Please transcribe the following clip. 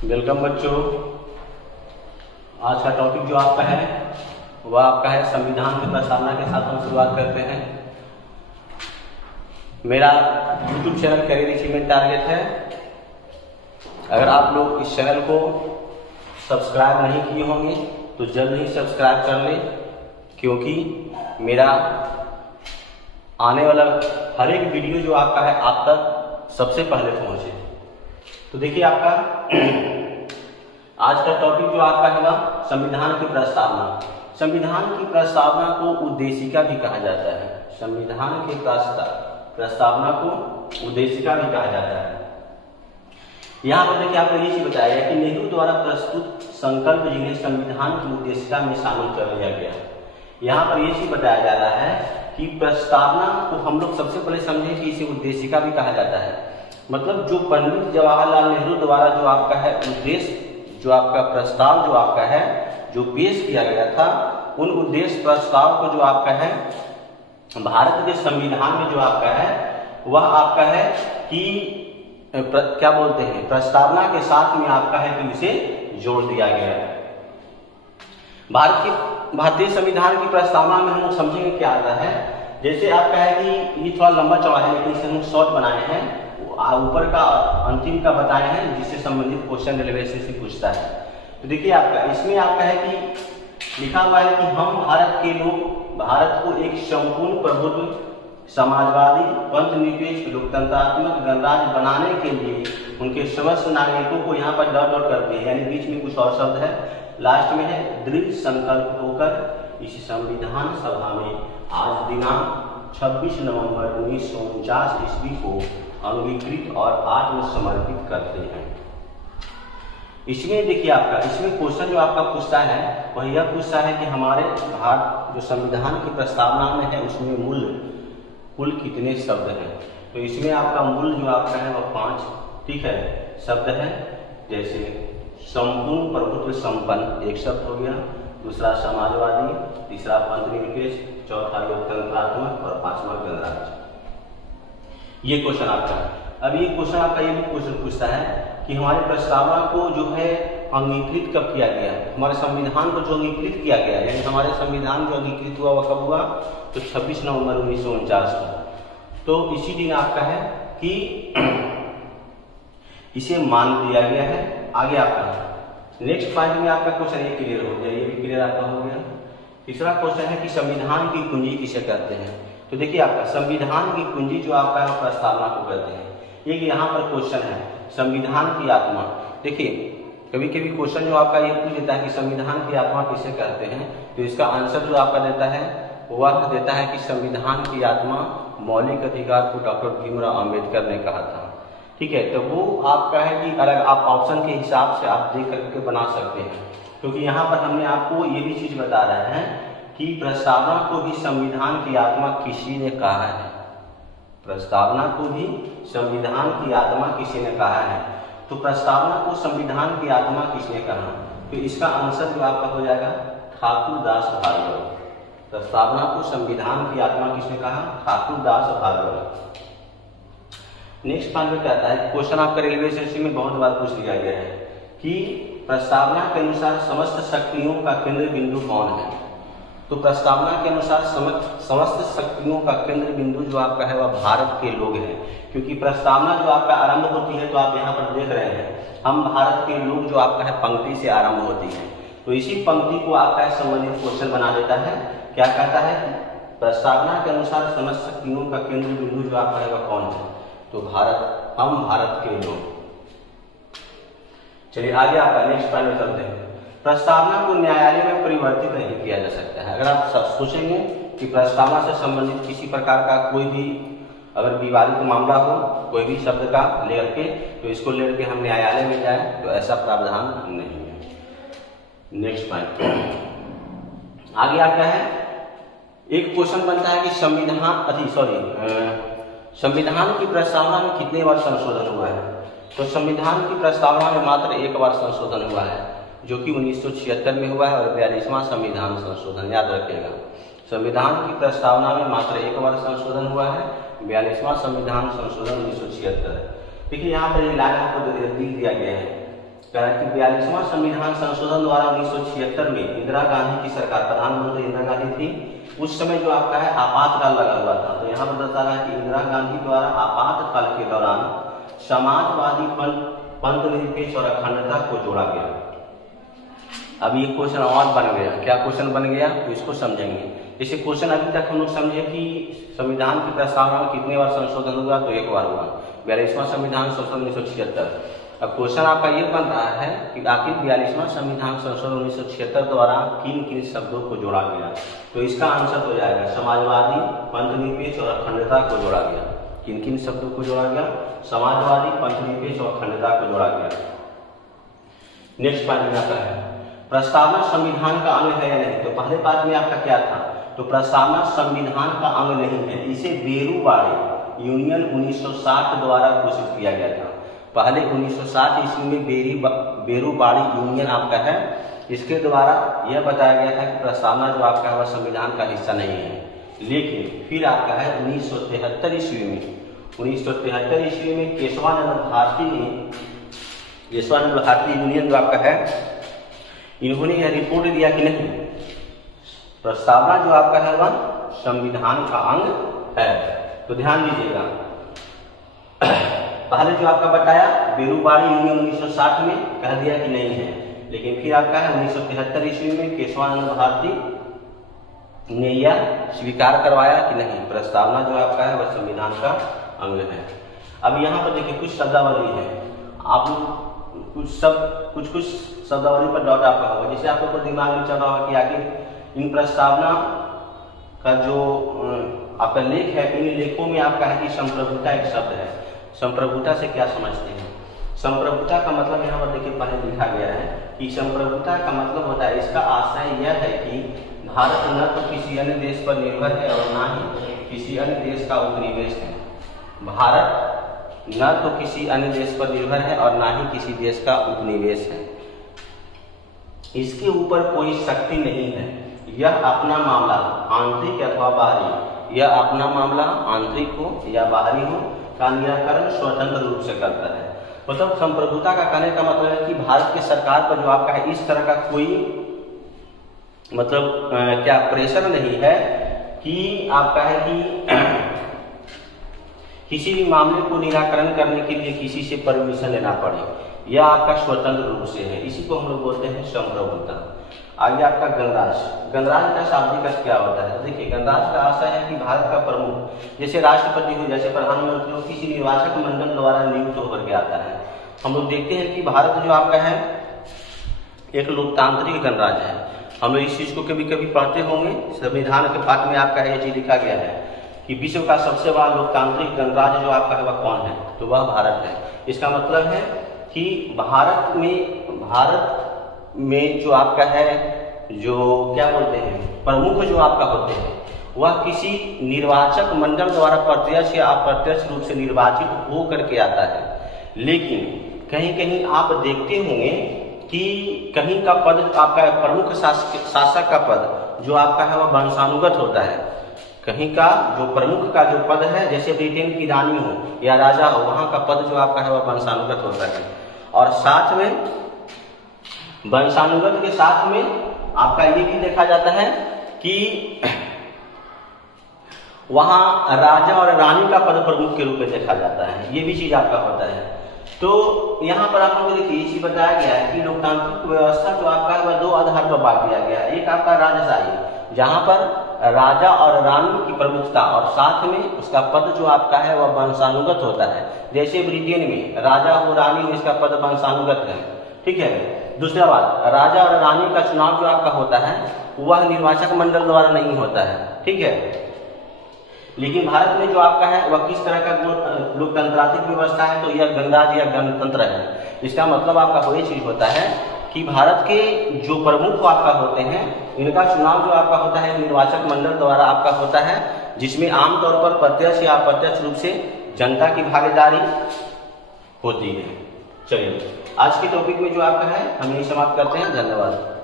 Welcome बच्चों। आज का टॉपिक जो आपका है वह आपका है संविधान की प्रस्तावना के साथ हम शुरुआत करते हैं। मेरा YouTube channel career achievement target है। अगर आप लोग इस चैनल को सब्सक्राइब नहीं किए होंगे तो जल्द ही सब्सक्राइब कर लें, क्योंकि मेरा आने वाला हर एक वीडियो जो आपका है आप तक सबसे पहले पहुंचे। तो देखिए आपका आज का टॉपिक जो आपका है ना संविधान की प्रस्तावना। संविधान की प्रस्तावना को उद्देशिका भी कहा जाता है। संविधान की प्रस्तावना को उद्देशिका भी कहा जाता है। यहाँ पर देखिए आपको ये चीज बताया गया कि नेहरू द्वारा प्रस्तुत संकल्प जिन्हें संविधान की उद्देशिका में शामिल कर लिया गया। यहाँ पर ये चीज बताया जा रहा है कि प्रस्तावना को हम लोग सबसे पहले समझें कि इसे उद्देशिका भी कहा जाता है। मतलब जो पंडित जवाहरलाल नेहरू द्वारा जो आपका है उद्देश्य, जो आपका प्रस्ताव जो आपका है जो पेश किया गया था, उन उद्देश्य प्रस्ताव को जो आपका है भारत के संविधान में जो आपका है वह आपका है कि क्या बोलते हैं प्रस्तावना के साथ में आपका है कि इसे जोड़ दिया गया है। भारतीय संविधान की प्रस्तावना में हम लोग समझेंगे क्या आता है। जैसे आपका है कि ये थोड़ा लंबा चौड़ा है, लेकिन इसे हम शॉर्ट बनाए हैं, ऊपर का अंतिम का बताए हैं, जिससे संबंधित क्वेश्चन रेलवे से पूछता है। तो देखिए आपका इसमें आपका है कि लिखा हुआ है कि हम भारत के लोग भारत को एक संपूर्ण प्रभुत्व समाजवादी पंथनिरपेक्ष लोकतंत्रात्मक गणराज्य बनाने के लिए उनके समस्त नागरिकों को यहाँ पर डॉट डॉट करते हैं, यानी बीच में कुछ और शब्द है, लास्ट में है दृढ़ संकल्प होकर इस संविधान सभा में आज दिनांक 26 नवंबर 1949 ईस्वी को अंगीकृत और आत्मसमर्पित करते हैं। इसमें देखिए आपका इसमें क्वेश्चन जो आपका पूछता है वह यह पूछता है कि हमारे भारत जो संविधान की प्रस्तावना में है उसमें मूल कुल कितने शब्द हैं। तो इसमें आपका मूल जो आपका है वह 5 ठीक है शब्द है। जैसे संपूर्ण प्रभुत्व संपन्न एक शब्द हो गया, दूसरा समाजवादी, तीसरा पंथनिरपेक्ष, चौथा लोकतंत्रात्मक और पांचवा गणराज्य। ये क्वेश्चन आपका है। अब ये क्वेश्चन आपका ये भी क्वेश्चन पूछता है कि हमारे प्रस्तावना को जो है अंगीकृत कब किया गया है। हमारे संविधान को जो अंगीकृत किया गया है, यानी हमारे संविधान जो अंगीकृत हुआ वह कब हुआ, तो 26 नवंबर 1949 को। तो इसी दिन आपका है कि इसे मान दिया गया है। आगे आपका नेक्स्ट पॉइंट में आपका क्वेश्चन ये क्लियर हो गया, ये भी क्लियर आपका हो गया। तीसरा क्वेश्चन है कि संविधान की कुंजी किसे कहते हैं। तो देखिए आपका संविधान की कुंजी जो आपका है प्रस्तावना को कहते हैं। ये यहाँ पर क्वेश्चन है संविधान की आत्मा। देखिए कभी कभी क्वेश्चन जो आपका ये पूछ देता है कि संविधान की आत्मा किसे कहते हैं, तो इसका आंसर जो आपका देता है वह देता है कि संविधान की आत्मा मौलिक अधिकार को डॉक्टर भीमराव अम्बेडकर ने कहा था। ठीक है, तो वो आपका है कि अलग आप ऑप्शन के हिसाब से आप देख करके बना सकते हैं, क्योंकि यहाँ पर हमने आपको ये भी चीज बता रहे हैं कि प्रस्तावना को भी संविधान की आत्मा किसी ने कहा है। प्रस्तावना को भी संविधान की आत्मा किसी ने कहा है। तो प्रस्तावना को संविधान की आत्मा किसने कहा, तो इसका आंसर जो आपका हो जाएगा ठाकुर दास भार्गव। प्रस्तावना को संविधान की आत्मा किसने कहा, ठाकुर दास भार्गव। नेक्स्ट पॉइंट में कहता है क्वेश्चन आपका रेलवे स्टेशन में बहुत बार पूछ लिया गया है कि प्रस्तावना के अनुसार समस्त शक्तियों का केंद्र बिंदु कौन है। तो प्रस्तावना के अनुसार समस्त शक्तियों का केंद्र बिंदु जो आपका है वह भारत के लोग हैं, क्योंकि प्रस्तावना जो आपका आरंभ होती है तो आप यहाँ पर देख रहे हैं हम भारत के लोग जो आपका है पंक्ति से आरंभ होती है। तो इसी पंक्ति को आपका संबंधित क्वेश्चन बना देता है। क्या कहता है प्रस्तावना के अनुसार समस्त शक्तियों का केंद्र बिंदु जो आपका है वह कौन है, तो भारत, हम भारत के लोग। चलिए आगे आपका नेक्स्ट पॉइंट में चलते हैं। प्रस्तावना को न्यायालय में परिवर्तित नहीं किया जा सकता है। अगर आप सोचेंगे कि प्रस्तावना से संबंधित किसी प्रकार का कोई भी अगर विवादित मामला हो कोई भी शब्द का लेकर के, तो इसको लेकर के हम न्यायालय में जाए, तो ऐसा प्रावधान नहीं है। नेक्स्ट पॉइंट आगे आपका है एक क्वेश्चन बनता है कि संविधान की प्रस्तावना में कितने बार संशोधन हुआ है। तो संविधान की प्रस्तावना में मात्र एक बार संशोधन हुआ है, जो कि 1976 में हुआ है, और 42वां संविधान संशोधन, याद रखिएगा। संविधान की प्रस्तावना में मात्र एक बार संशोधन हुआ है, 42वां संविधान संशोधन 1976। देखिए यहाँ पर लाइन आपको दिख दिया गया है कि 42वां संविधान संशोधन द्वारा 1976 में इंदिरा गांधी की सरकार, प्रधानमंत्री इंदिरा गांधी थी, उस समय जो आपका है आपातकाल लगा हुआ था। तो यहाँ पर बता रहा है कि इंदिरा गांधी द्वारा आपातकाल के दौरान समाजवादी पंथ निरपेक्ष और अखंडता को जोड़ा गया। अब ये क्वेश्चन और बन गया। क्या क्वेश्चन बन गया तो इसको समझेंगे। जैसे क्वेश्चन अभी तक हम लोग समझे कि संविधान की प्रस्तावना में कितने बार संशोधन हुआ, तो एक बार हुआ, 42वां संविधान संशोधन 1976। अब क्वेश्चन आपका ये बन रहा है कि आखिर 42वां संविधान संशोधन 1976 द्वारा किन किन शब्दों को जोड़ा गया। तो इसका आंसर हो जाएगा समाजवादी, पंथ निरपेक्ष और अखंडता को जोड़ा गया। किन किन शब्दों को जोड़ा गया? समाजवादी, पंथ निरपेक्ष और अखंडता को जोड़ा गया। नेक्स्ट पॉइंट में आता है प्रस्तावना संविधान का अंग है या नहीं। तो पहले पार्ट में आपका क्या था? तो प्रस्तावना संविधान का अंग नहीं है। इसे बेरूबाड़ी यूनियन 1960 द्वारा घोषित किया गया था। पहले 1960 ईस्वी में बेरूबाड़ी यूनियन आपका है, इसके द्वारा यह बताया गया था कि प्रस्तावना जो आपका है वह संविधान का हिस्सा नहीं है। लेकिन फिर आपका है 1973 ईस्वी में केशवानंद भारती यूनियन जो आपका है, इन्होंने यह रिपोर्ट दिया कि नहीं, प्रस्तावना जो आपका है वह संविधान का अंग है। तो ध्यान दीजिएगा, पहले जो आपका बताया बेरूबाड़ी यूनियन 1960 में कह दिया कि नहीं है, लेकिन फिर आपका है 1973 ईस्वी में केशवानंद भारती ने यह स्वीकार करवाया कि नहीं, प्रस्तावना जो आपका है वह संविधान का अंग है। अब यहाँ पर देखिए कुछ शब्दावली है, आप कुछ शब्दावली पर डॉट आपका होगा। जैसे आप लोग को दिमाग में चल रहा होगा कि आखिर इन प्रस्तावना का जो आपका लेख है, इन लेखों में आपका है कि संप्रभुता एक शब्द है। संप्रभुता से क्या समझते हैं? संप्रभुता का मतलब यहाँ पर देखिए पहले लिखा गया है कि संप्रभुता का मतलब होता है, इसका आशय यह है कि भारत न तो किसी अन्य देश पर निर्भर है और न ही किसी अन्य देश का उपनिवेश है। भारत न तो किसी अन्य देश पर निर्भर है और ना ही किसी देश का उपनिवेश है। इसके ऊपर कोई शक्ति नहीं है। यह अपना मामला आंतरिक अथवा बाहरी, यह अपना मामला आंतरिक हो या बाहरी हो का निराकरण स्वतंत्र रूप से करता है। मतलब संप्रभुता का कहने का मतलब है कि भारत की सरकार पर जो आपका है इस तरह का कोई मतलब क्या प्रेशर नहीं है कि आपका है कि किसी भी मामले को निराकरण करने के लिए किसी से परमिशन लेना पड़े, यह आपका स्वतंत्र रूप से है। इसी को हम लोग बोलते हैं संप्रभुता। आगे आपका गणराज। गणराज का शाब्दिक अर्थ क्या होता है? देखिए, गणराज का आशय है कि भारत का प्रमुख जैसे राष्ट्रपति हो, जैसे प्रधानमंत्री हो, किसी निर्वाचक मंडल द्वारा नियुक्त होकर के आता है। हम लोग देखते हैं कि भारत जो आपका है एक लोकतांत्रिक गणराज्य है। हम लोग इस चीज को कभी कभी पढ़ते होंगे, संविधान के पाठ में आपका यह चीज लिखा गया है कि विश्व का सबसे बड़ा लोकतांत्रिक गणराज्य जो आपका है वह कौन है? तो वह भारत है। इसका मतलब है कि भारत में जो आपका है जो क्या बोलते हैं प्रमुख जो आपका होते हैं वह किसी निर्वाचक मंडल द्वारा प्रत्यक्ष या अप्रत्यक्ष रूप से निर्वाचित हो करके आता है। लेकिन कहीं कहीं आप देखते होंगे कि कहीं का पद आपका प्रमुख शासक का पद जो आपका है वह वंशानुगत होता है। कहीं का जो प्रमुख का जो पद है, जैसे ब्रिटेन की रानी हो या राजा हो, वहां का पद जो आपका है वह वंशानुगत होता है। और साथ में वंशानुगत के साथ में आपका ये भी देखा जाता है कि वहां राजा और रानी का पद प्रमुख के रूप में देखा जाता है। ये भी चीज आपका होता है। तो यहाँ पर आप लोगों को देखिए ये चीज बताया गया है कि लोकतांत्रिक व्यवस्था जो आपका है वह दो आधार पर बांट दिया गया है। एक आपका राजशाही, जहां पर राजा और रानी की प्रमुखता और साथ में उसका पद जो आपका है वह वंशानुगत होता है। जैसे ब्रिटेन में राजा हो रानी हो, इसका पद वंशानुगत है। ठीक है। दूसरा बात, राजा और रानी का चुनाव जो आपका होता है वह निर्वाचक मंडल द्वारा नहीं होता है। ठीक है। लेकिन भारत में जो आपका है वह किस तरह का लोकतांत्रिक व्यवस्था है? तो यह गणराज्य या गणतंत्र है। इसका मतलब आपका वही चीज होता है कि भारत के जो प्रमुख आपका होते हैं इनका चुनाव जो आपका होता है निर्वाचक मंडल द्वारा आपका होता है, जिसमें आमतौर पर प्रत्यक्ष या अप्रत्यक्ष रूप से जनता की भागीदारी होती है। चलिए, आज के टॉपिक में जो आपका है हम यही समाप्त करते हैं। धन्यवाद।